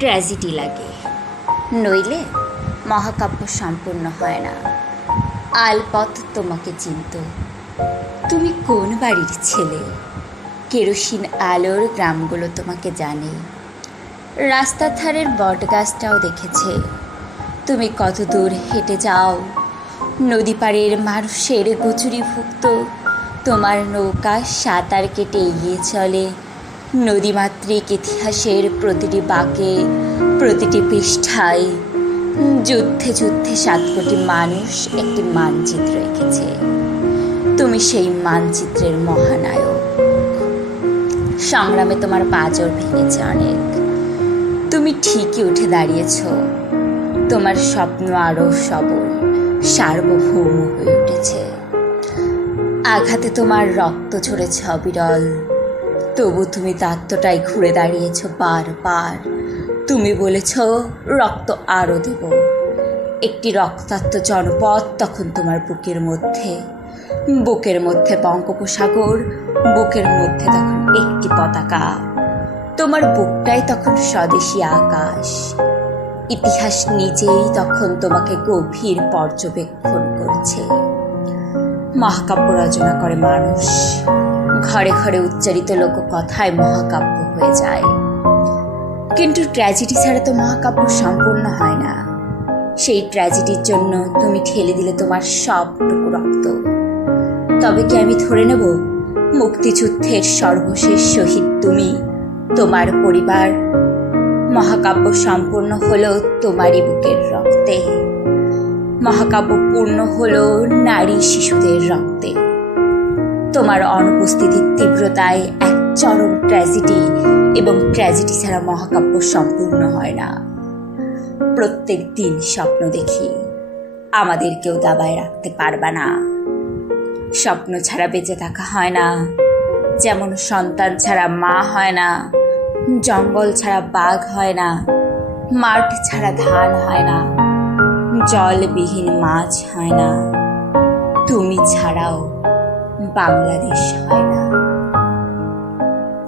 Tragedy লাগে, নইলে মহাকাব্য সম্পূর্ণ হয় না। আলপথ তোমাকে চিনত, তুমি কোন বাড়ির ছেলে। কেরোসিন আলোর গ্রামগুলো তোমাকে জানে, রাস্তার ধারের বটগাছটাও দেখেছে তুমি কত দূর হেঁটে যাও। নদী পাড়ের মানুষের কচুরিভুক্ত তোমার নৌকা সাঁতার কেটে এগিয়ে চলে নদীমাতৃক ইতিহাসের প্রতিটি বাঁকে, প্রতিটি পৃষ্ঠায়। যুদ্ধে যুদ্ধে 7 কোটি মানুষ একটি মানচিত্র এঁকেছে, তুমি সেই মানচিত্রের মহানায়ক। সংগ্রামে তোমার পাঁজর ভেঙেছে অনেক, তুমি ঠিকই উঠে দাঁড়িয়েছ। তোমার স্বপ্ন আরও সবল, সার্বভৌম হয়ে উঠেছে। আঘাতে তোমার রক্ত ঝরেছে অবিরল, তবু তুমি তাত্ত্বটাই ঘুরে দাঁড়িয়েছ বারবার। তুমি বলেছ রক্ত আরও দেব। একটি রক্তাক্ত জনপদ তখন তোমার বুকের মধ্যে, বুকের মধ্যে বঙ্গোপসাগর, বুকের মধ্যে তখন একটি পতাকা। তোমার বুকটাই তখন স্বদেশী আকাশ। ইতিহাস নিজেই তখন তোমাকে গভীর পর্যবেক্ষণ করছে। মহাকাব্য রচনা করে মানুষ, ঘরে ঘরে উচ্চারিত লোককথায় মহাকাব্য হয়ে যায়। কিন্তু ট্র্যাজেডি ছাড়া তো মহাকাব্য সম্পূর্ণ হয় না। সেই ট্র্যাজেডির জন্য তুমি ঠেলে দিলে তোমার সবটুকু রক্ত। তবে কি আমি ধরে নেব মুক্তিযুদ্ধের সর্বশেষ শহীদ তুমি, তোমার পরিবার? মহাকাব্য সম্পূর্ণ হলো তোমারই বুকের রক্তে, মহাকাব্য পূর্ণ হলো নারী শিশুদের রক্তে। তোমার অনুপস্থিতির তীব্রতায় এক চরম ট্র্যাজেডি, এবং ট্র্যাজেডি ছাড়া মহাকাব্য সম্পূর্ণ হয় না। প্রত্যেক দিন স্বপ্ন দেখি আমাদের কেউ দাবায় রাখতে পারবে না। স্বপ্ন ছাড়া বেঁচে থাকা হয় না, যেমন সন্তান ছাড়া মা হয় না, জঙ্গল ছাড়া বাঘ হয় না, মাঠ ছাড়া ধান হয় না, জলবিহীন মাছ হয় না, তুমি ছাড়াও বাংলাদেশ হয় না।